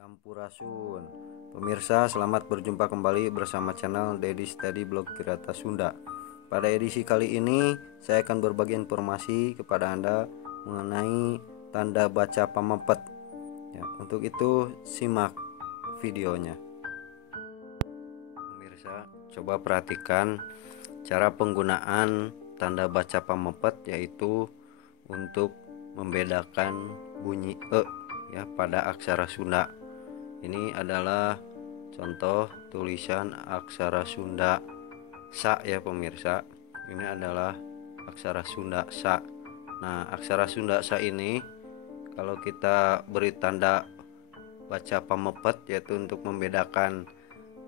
Sampurasun. Pemirsa, selamat berjumpa kembali bersama channel Dedi Study Blog Tirata Sunda. Pada edisi kali ini, saya akan berbagi informasi kepada Anda mengenai tanda baca pamepet. Ya, untuk itu simak videonya. Pemirsa, coba perhatikan cara penggunaan tanda baca pamepet, yaitu untuk membedakan bunyi ya pada aksara Sunda. Ini adalah contoh tulisan aksara Sunda sa ya pemirsa. Ini adalah aksara Sunda sa. Nah, aksara Sunda sa ini kalau kita beri tanda baca pamepet, yaitu untuk membedakan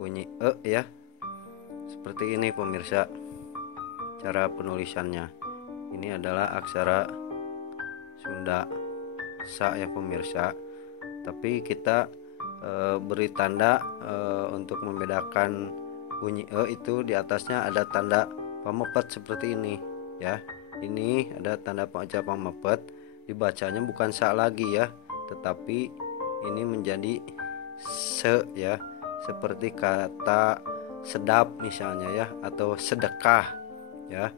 bunyi ya. Seperti ini pemirsa cara penulisannya. Ini adalah aksara Sunda sa ya pemirsa. Tapi kita beri tanda untuk membedakan bunyi itu, di atasnya ada tanda pamepet seperti ini ya. Ini ada tanda baca pamepet, dibacanya bukan sa lagi ya, tetapi ini menjadi se ya, seperti kata sedap misalnya ya, atau sedekah ya.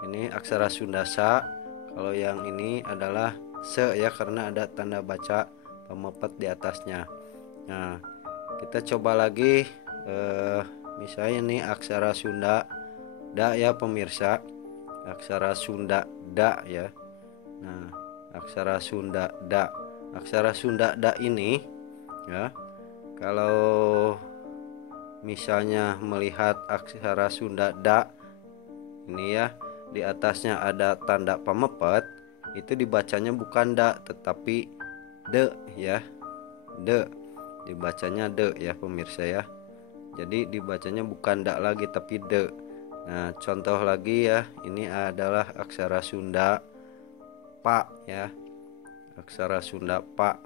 Ini aksara Sunda sa. Kalau yang ini adalah se ya, karena ada tanda baca pamepet di atasnya. Nah, kita coba lagi misalnya nih aksara Sunda da ya pemirsa. Aksara Sunda da ya. Nah, aksara Sunda da. Aksara Sunda da ini ya, kalau misalnya melihat aksara Sunda da ini ya, di atasnya ada tanda pamepet, itu dibacanya bukan da tetapi de ya. De, dibacanya de ya pemirsa ya. Jadi dibacanya bukan da lagi tapi de. Nah, contoh lagi ya, ini adalah aksara Sunda pa ya. Aksara Sunda pa.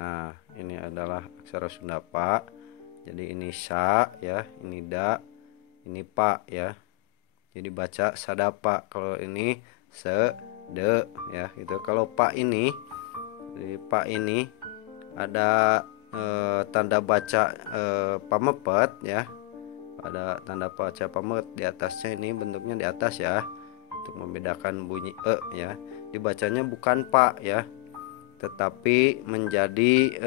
Nah, ini adalah aksara Sunda pa. Jadi ini sa ya, ini da, ini pa ya. Jadi baca sadapa. Kalau ini se de ya gitu. Kalau pa ini, di pa ini ada tanda baca pamepet ya. Ada tanda baca pamepet di atasnya, ini bentuknya di atas ya, untuk membedakan bunyi ya. Dibacanya bukan pa ya, tetapi menjadi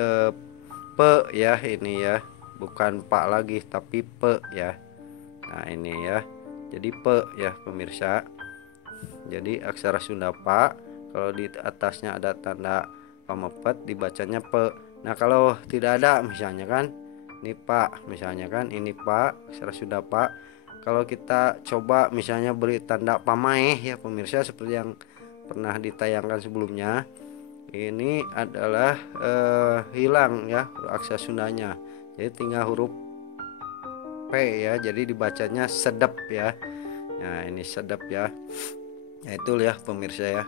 pe ya, ini ya. Bukan pa lagi tapi pe ya. Nah, ini ya. Jadi pe ya pemirsa. Jadi aksara Sunda pa, kalau di atasnya ada tanda pamepet dibacanya pe. Nah, kalau tidak ada misalnya kan, ini pak misalnya kan, ini pak, aksara Sunda pak. Kalau kita coba misalnya beri tanda pamaeh ya pemirsa, seperti yang pernah ditayangkan sebelumnya, ini adalah hilang ya aksara Sundanya. Jadi tinggal huruf P ya, jadi dibacanya sedep ya. Nah, ini sedep ya. Nah, itu ya pemirsa ya.